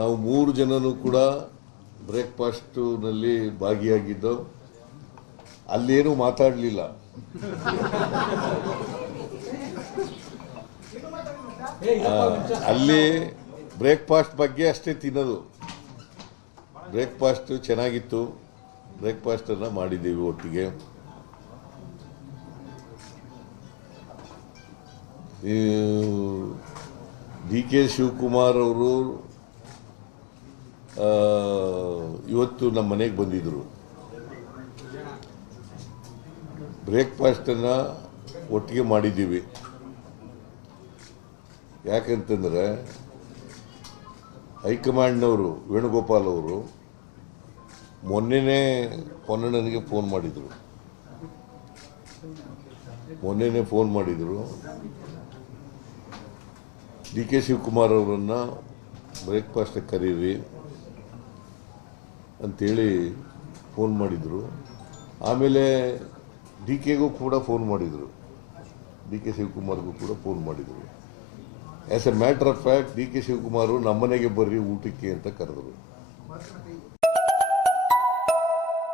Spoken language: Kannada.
ನಾವು 3 ಜನನು ಕೂಡ ಬ್ರೇಕ್ಫಾಸ್ಟ್ನಲ್ಲಿ ಭಾಗಿಯಾಗಿದ್ದು ಅಲ್ಲೇನೂ ಮಾತಾಡಲಿಲ್ಲ. ಅಲ್ಲಿ ಬ್ರೇಕ್ಫಾಸ್ಟ್ ಬಗ್ಗೆ ಅಷ್ಟೇ ತಿನ್ನೋದು. ಬ್ರೇಕ್ಫಾಸ್ಟ್ ಚೆನ್ನಾಗಿತ್ತು, ಬ್ರೇಕ್ಫಾಸ್ಟನ್ನು ಮಾಡಿದ್ದೀವಿ ಒಟ್ಟಿಗೆ. ಡಿ ಕೆ ಶಿವಕುಮಾರ್ ಅವರು ಇವತ್ತು ನಮ್ಮ ಮನೆಗೆ ಬಂದಿದ್ದರು. ಬ್ರೇಕ್ಫಾಸ್ಟನ್ನು ಒಟ್ಟಿಗೆ ಮಾಡಿದ್ದೀವಿ. ಯಾಕಂತಂದರೆ ಹೈಕಮಾಂಡ್ನವರು ವೇಣುಗೋಪಾಲ್ ಅವರು ಮೊನ್ನೆನೇ ಪೊನ್ನಣ್ಣನಿಗೆ ಫೋನ್ ಮಾಡಿದರು. ಡಿ ಕೆ ಶಿವಕುಮಾರ್ ಅವರನ್ನು ಬ್ರೇಕ್ಫಾಸ್ಟಿಗೆ ಕರೀರಿ ಅಂಥೇಳಿ ಫೋನ್ ಮಾಡಿದರು. ಆಮೇಲೆ ಡಿ ಕೆಗೂ ಕೂಡ ಫೋನ್ ಮಾಡಿದರು, ಡಿ ಕೆ ಶಿವಕುಮಾರ್ಗೂ ಕೂಡ ಫೋನ್ ಮಾಡಿದರು. As A matter of fact D K Shivakumar ನಮ್ಮನೆಗೆ ಬರ್ರಿ ಊಟಕ್ಕೆ ಅಂತ ಕರೆದರು.